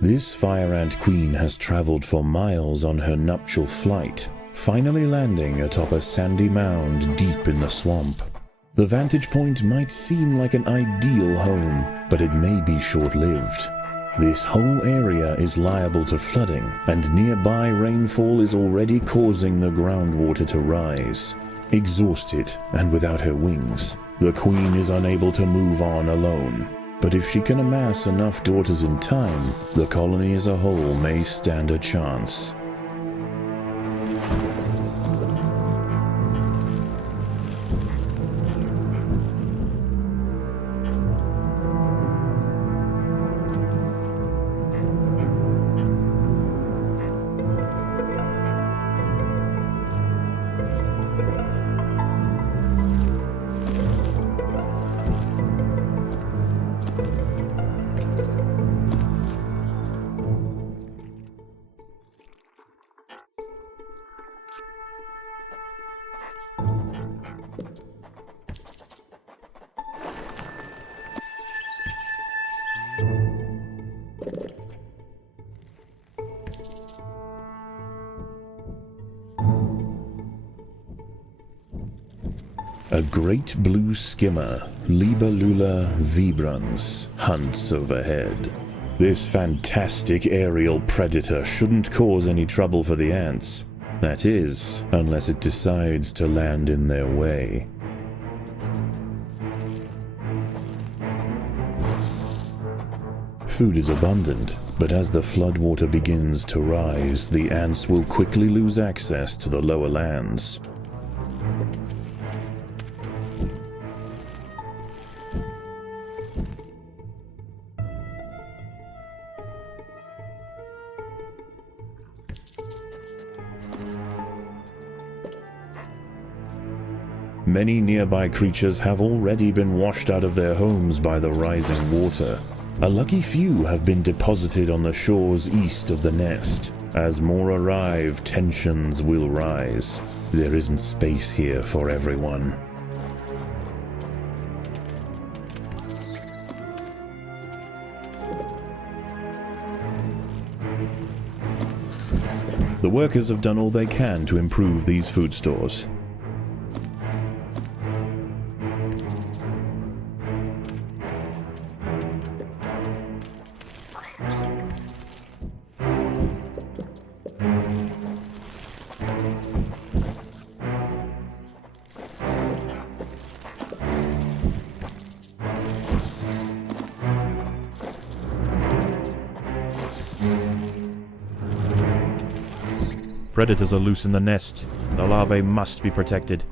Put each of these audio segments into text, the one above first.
This fire ant queen has traveled for miles on her nuptial flight, finally landing atop a sandy mound deep in the swamp. The vantage point might seem like an ideal home, but it may be short-lived. This whole area is liable to flooding, and nearby rainfall is already causing the groundwater to rise. Exhausted and without her wings, the queen is unable to move on alone. But if she can amass enough daughters in time, the colony as a whole may stand a chance. A great blue skimmer, Libellula vibrans, hunts overhead. This fantastic aerial predator shouldn't cause any trouble for the ants. That is, unless it decides to land in their way. Food is abundant, but as the floodwater begins to rise, the ants will quickly lose access to the lower lands. Many nearby creatures have already been washed out of their homes by the rising water. A lucky few have been deposited on the shores east of the nest. As more arrive, tensions will rise. There isn't space here for everyone. The workers have done all they can to improve these food stores. Predators are loose in the nest. The larvae must be protected.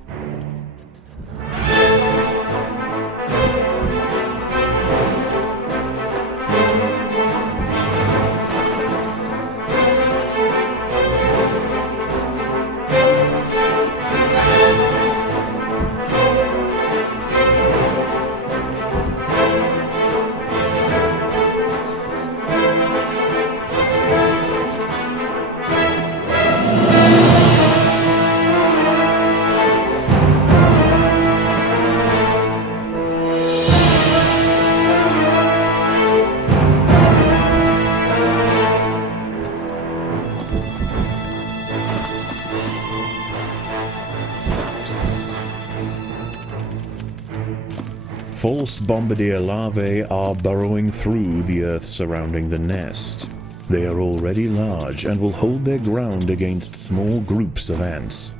False bombardier larvae are burrowing through the earth surrounding the nest. They are already large and will hold their ground against small groups of ants.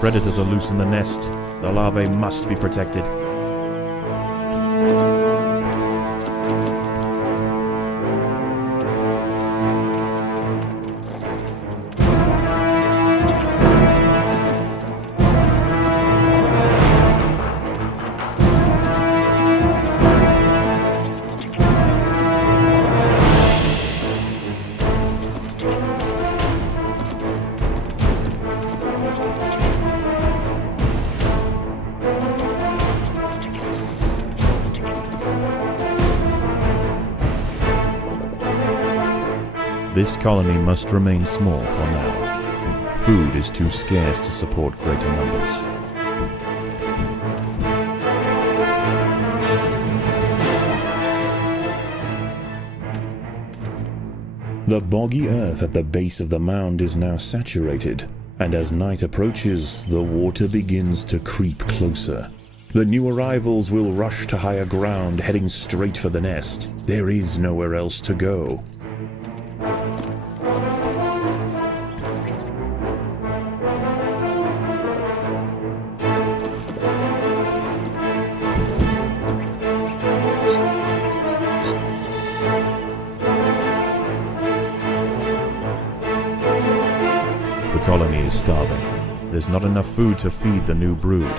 Predators are loose in the nest. The larvae must be protected. This colony must remain small for now. Food is too scarce to support greater numbers. The boggy earth at the base of the mound is now saturated, and as night approaches, the water begins to creep closer. The new arrivals will rush to higher ground, heading straight for the nest. There is nowhere else to go. The colony is starving. There's not enough food to feed the new brood.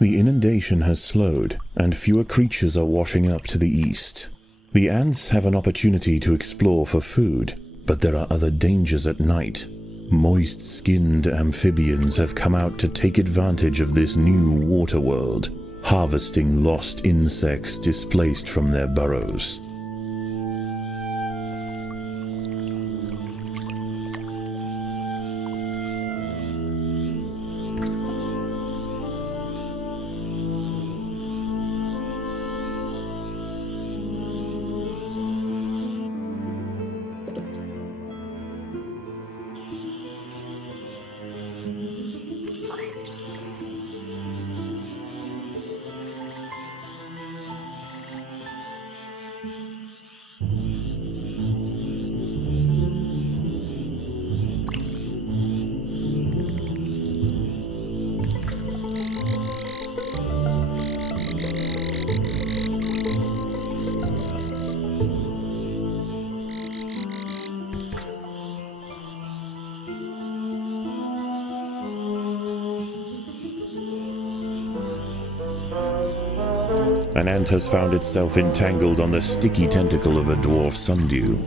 The inundation has slowed, and fewer creatures are washing up to the east. The ants have an opportunity to explore for food, but there are other dangers at night. Moist-skinned amphibians have come out to take advantage of this new water world, harvesting lost insects displaced from their burrows. An ant has found itself entangled on the sticky tentacle of a dwarf sundew.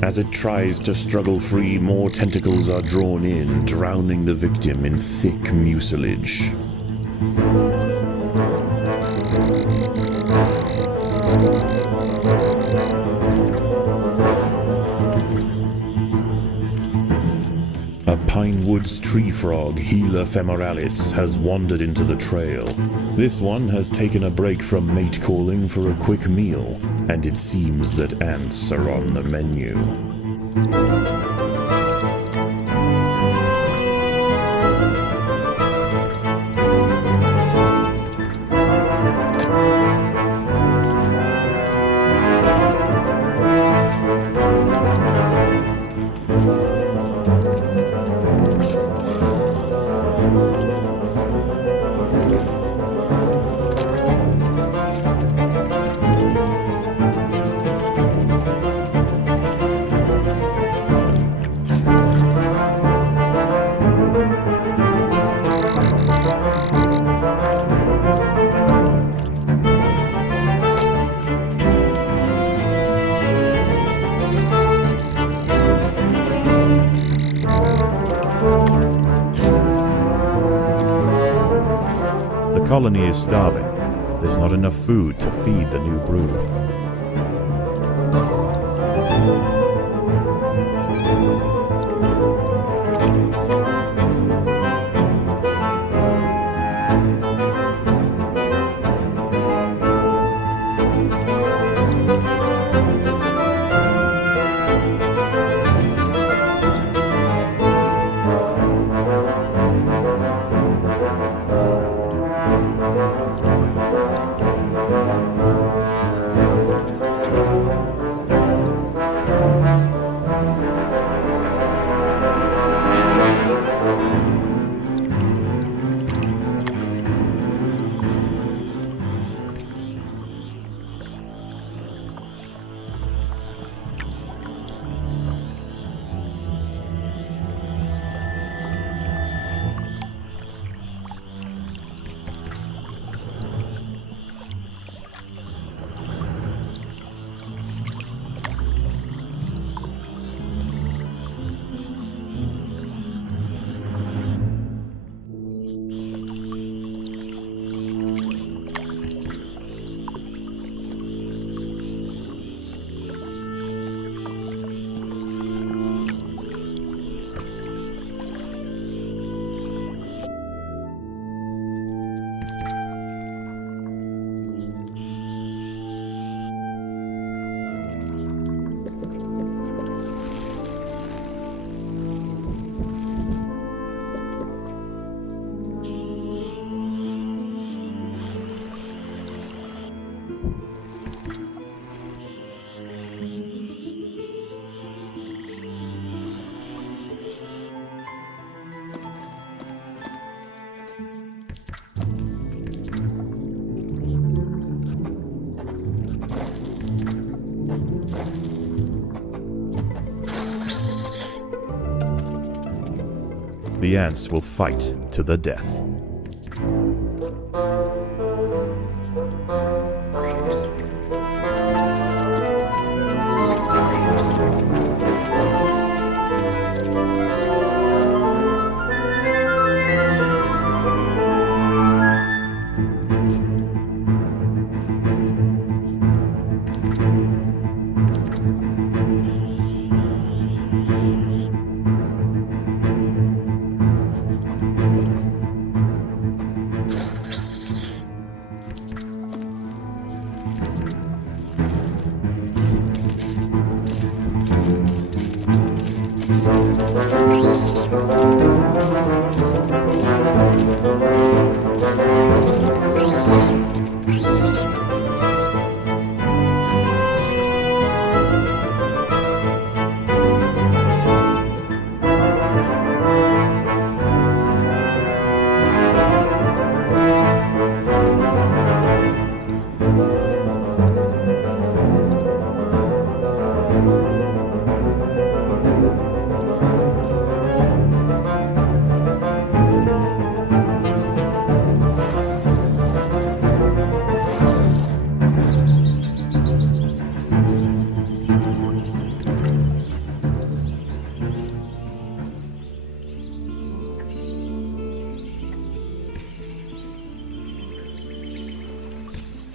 As it tries to struggle free, more tentacles are drawn in, drowning the victim in thick mucilage. A Pinewood's tree frog, Gila femoralis, has wandered into the trail. This one has taken a break from mate calling for a quick meal, and it seems that ants are on the menu. colony is starving. There's not enough food to feed the new brood. The ants will fight to the death.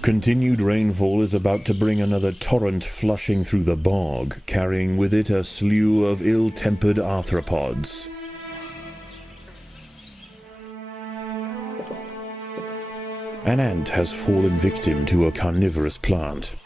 Continued rainfall is about to bring another torrent flushing through the bog, carrying with it a slew of ill-tempered arthropods. An ant has fallen victim to a carnivorous plant.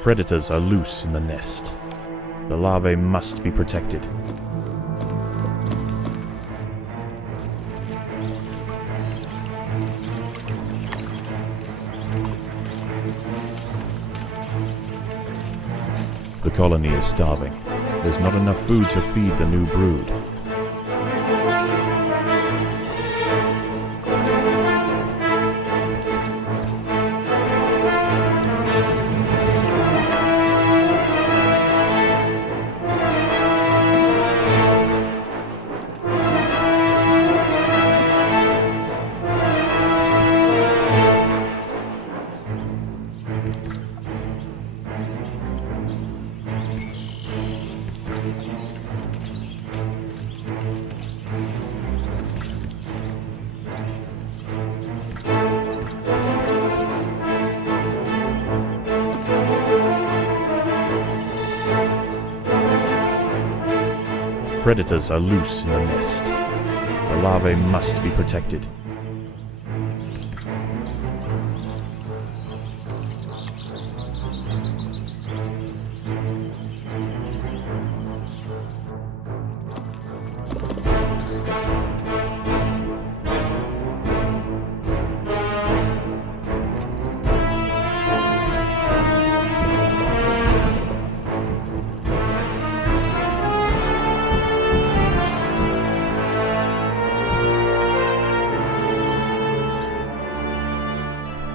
Predators are loose in the nest. The larvae must be protected. The colony is starving. There's not enough food to feed the new brood. Predators are loose in the nest. The larvae must be protected.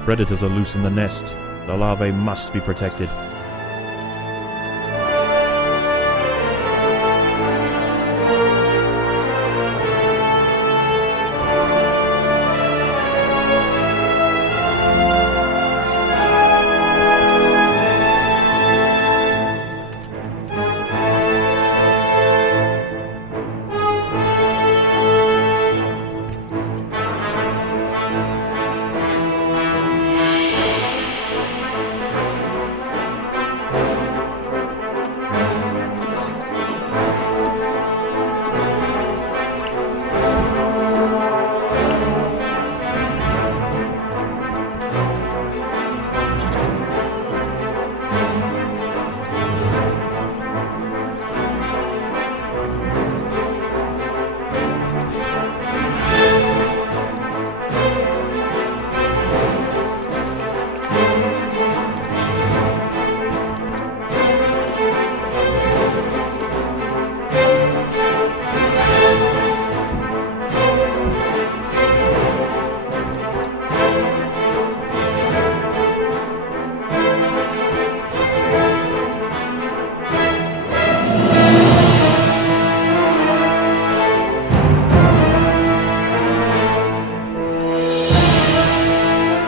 Predators are loose in the nest. The larvae must be protected.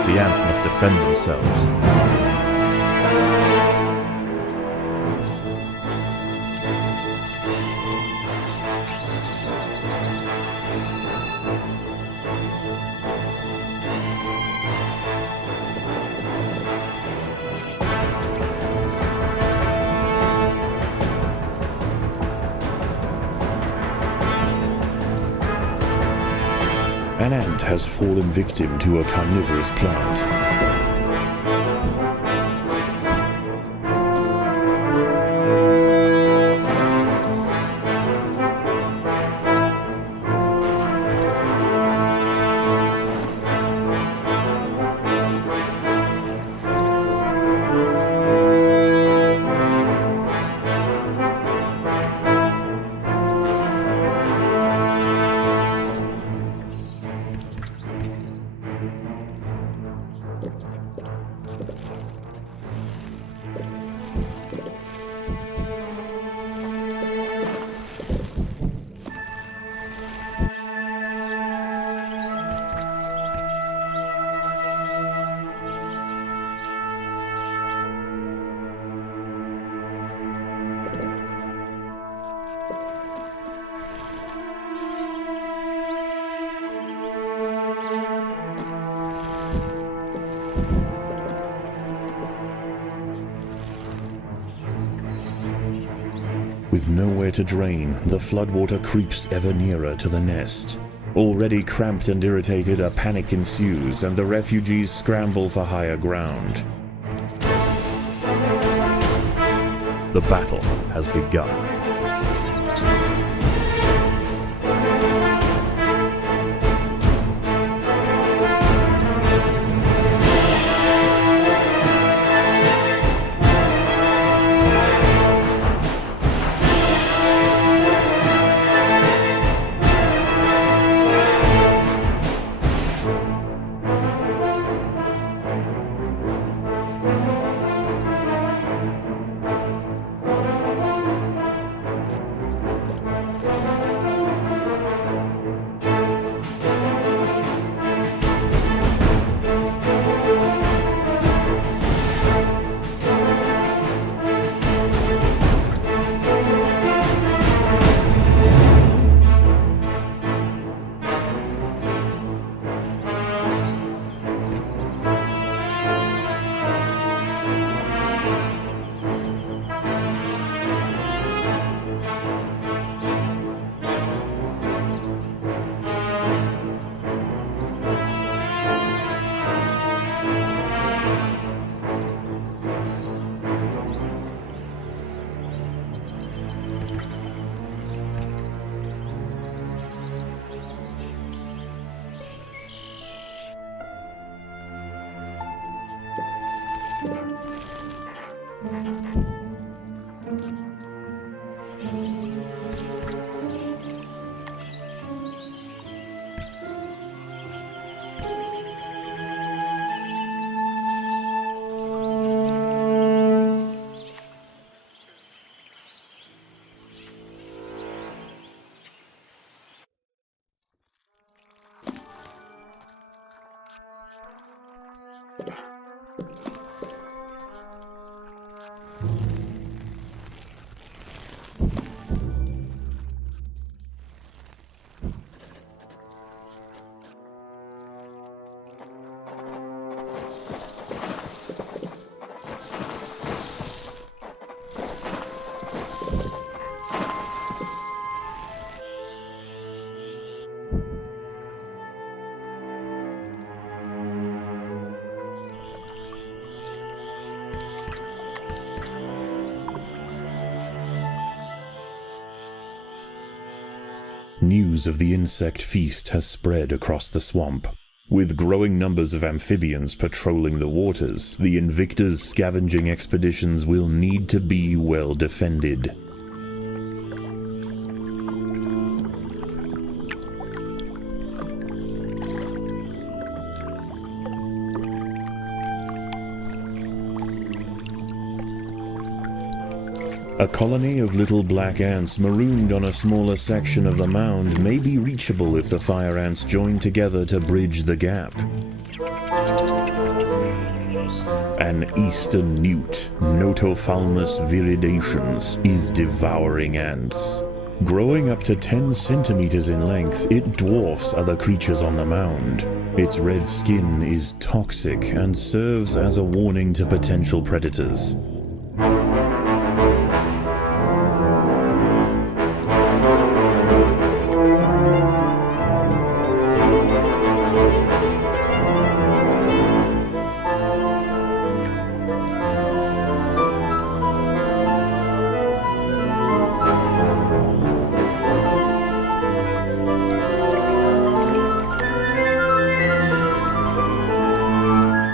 The ants must defend themselves. An ant has fallen victim to a carnivorous plant. With nowhere to drain, the floodwater creeps ever nearer to the nest. Already cramped and irritated, a panic ensues, and the refugees scramble for higher ground. The battle has begun. News of the insect feast has spread across the swamp. With growing numbers of amphibians patrolling the waters, the Invicta's scavenging expeditions will need to be well defended. A colony of little black ants marooned on a smaller section of the mound may be reachable if the fire ants join together to bridge the gap. An eastern newt, Notophalmus viridations, is devouring ants. Growing up to 10 centimeters in length, it dwarfs other creatures on the mound. Its red skin is toxic and serves as a warning to potential predators.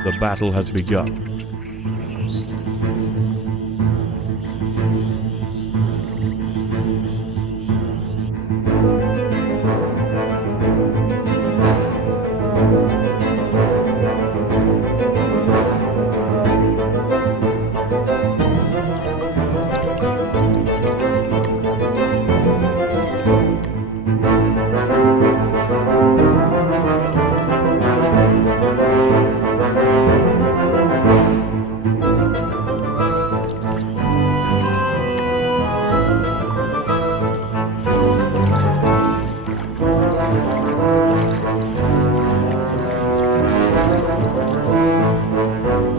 The battle has begun.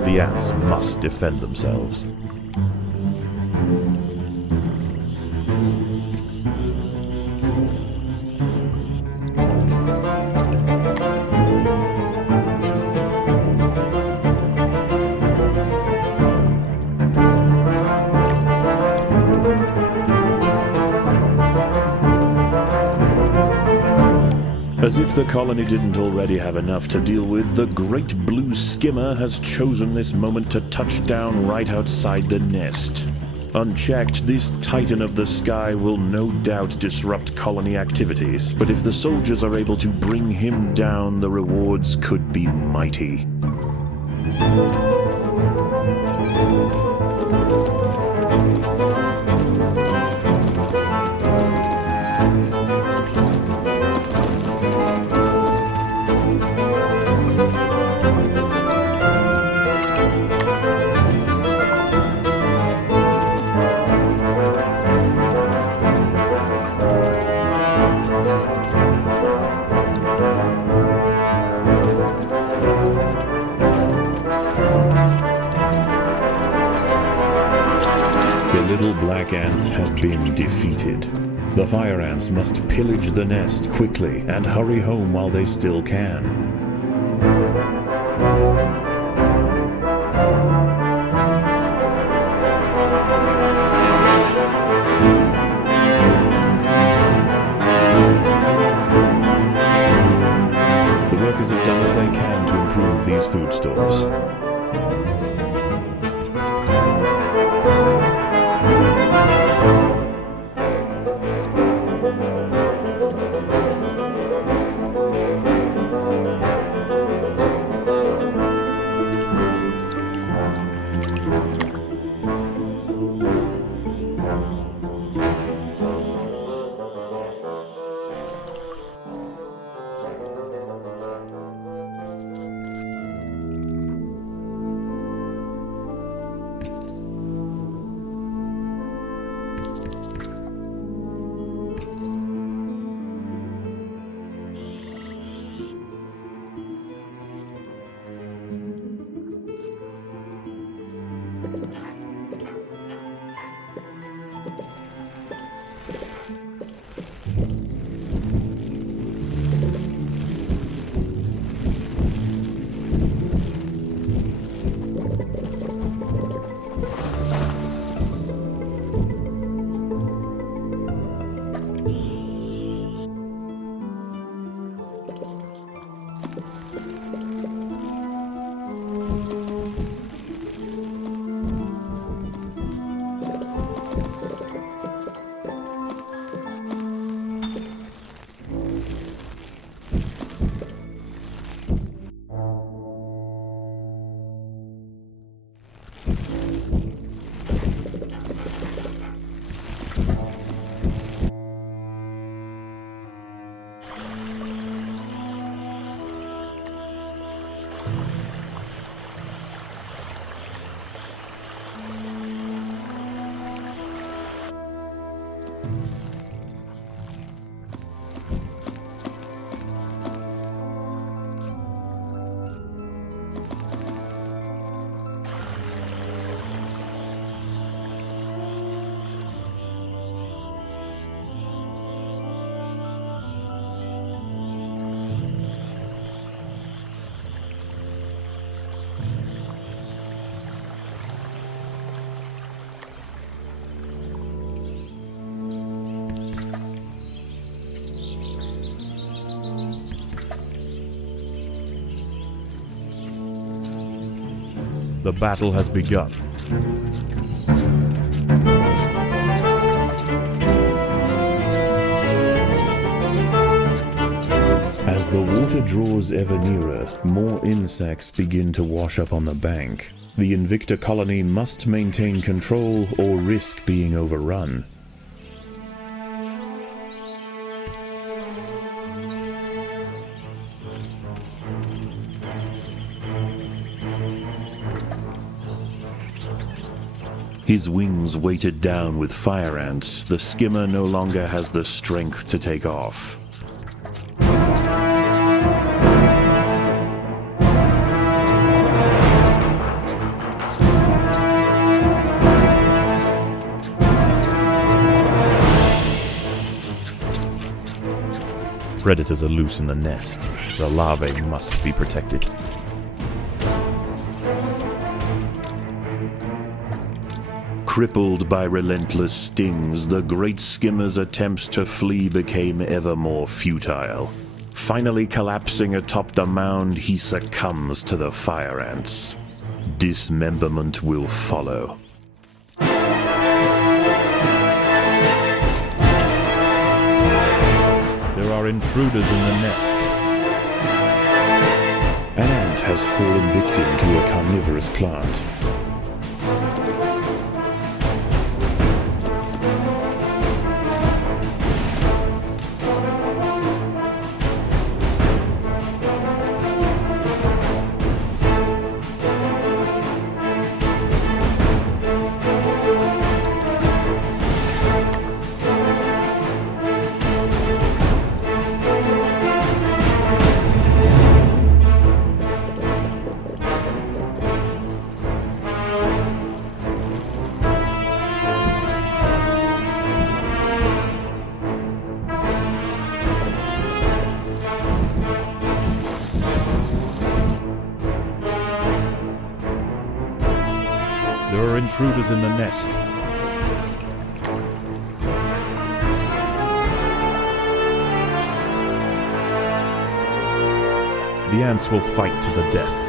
The ants must defend themselves. As if the colony didn't already have enough to deal with, the great Blue Skimmer has chosen this moment to touch down right outside the nest. Unchecked, this titan of the sky will no doubt disrupt colony activities, but if the soldiers are able to bring him down, the rewards could be mighty. The little black ants have been defeated. The fire ants must pillage the nest quickly and hurry home while they still can. The workers have done what they can to improve these food stores. The battle has begun. As the water draws ever nearer, more insects begin to wash up on the bank. The Invicta colony must maintain control or risk being overrun. His wings weighted down with fire ants, the skimmer no longer has the strength to take off. Predators are loose in the nest. The larvae must be protected. Crippled by relentless stings, the great skimmer's attempts to flee became ever more futile. Finally collapsing atop the mound, he succumbs to the fire ants. Dismemberment will follow. There are intruders in the nest. An ant has fallen victim to a carnivorous plant. There are intruders in the nest. The ants will fight to the death.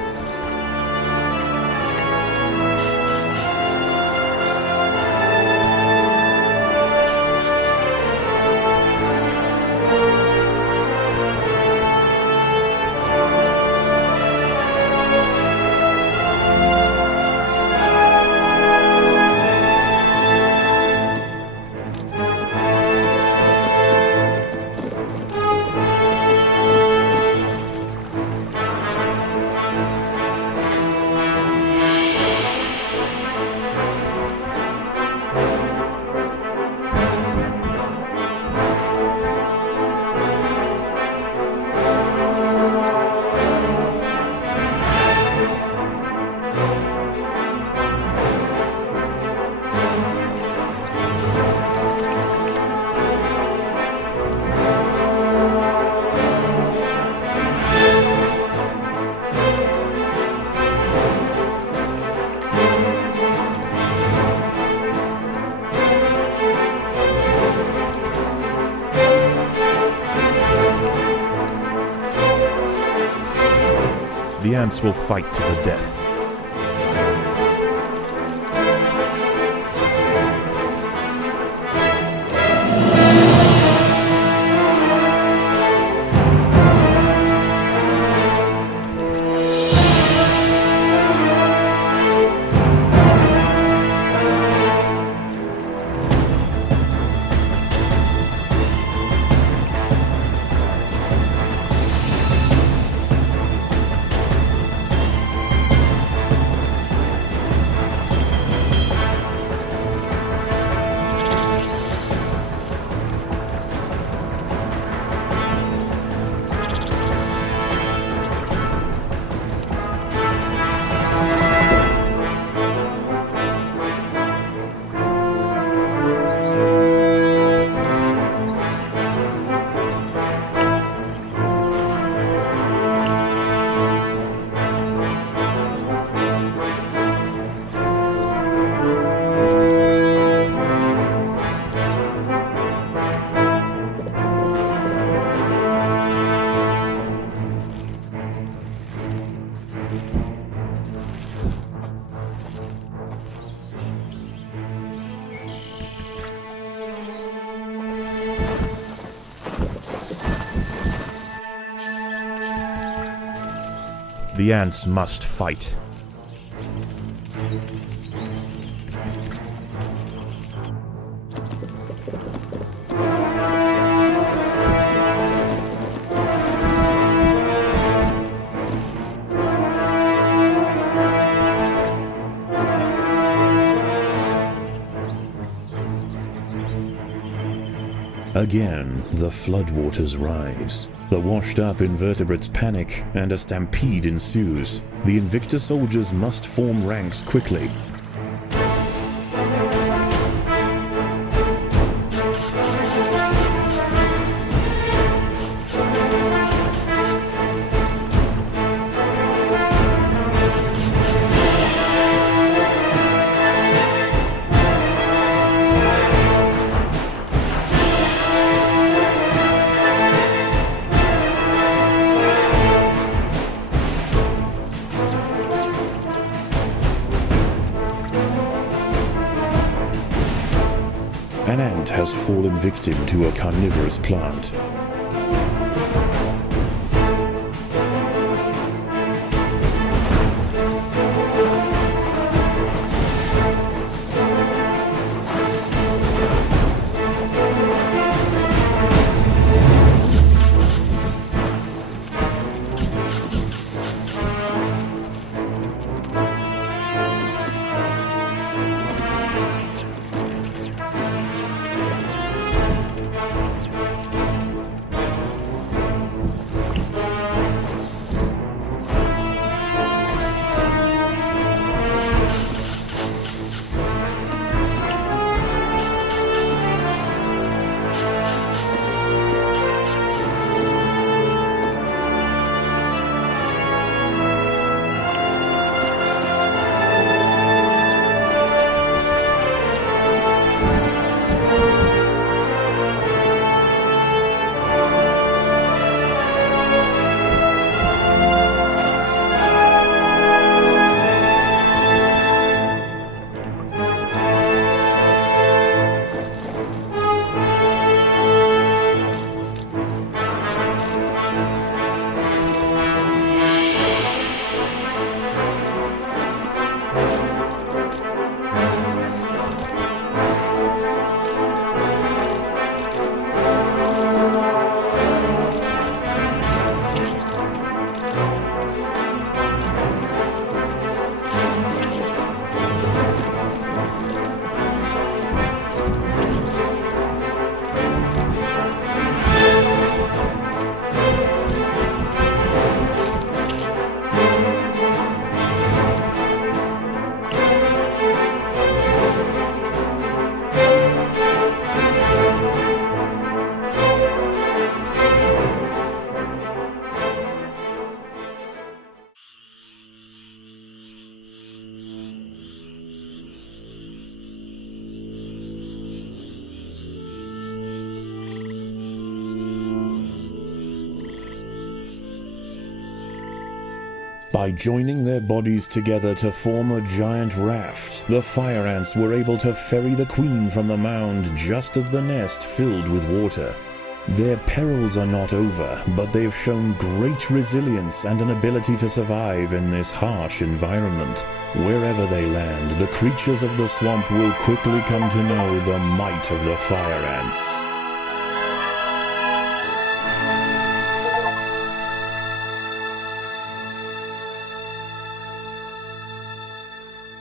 The ants will fight to the death. The ants must fight. Again, the floodwaters rise. The washed-up invertebrates panic, and a stampede ensues. The Invicta soldiers must form ranks quickly. An ant has fallen victim to a carnivorous plant. By joining their bodies together to form a giant raft, the fire ants were able to ferry the queen from the mound just as the nest filled with water. Their perils are not over, but they have shown great resilience and an ability to survive in this harsh environment. Wherever they land, the creatures of the swamp will quickly come to know the might of the fire ants.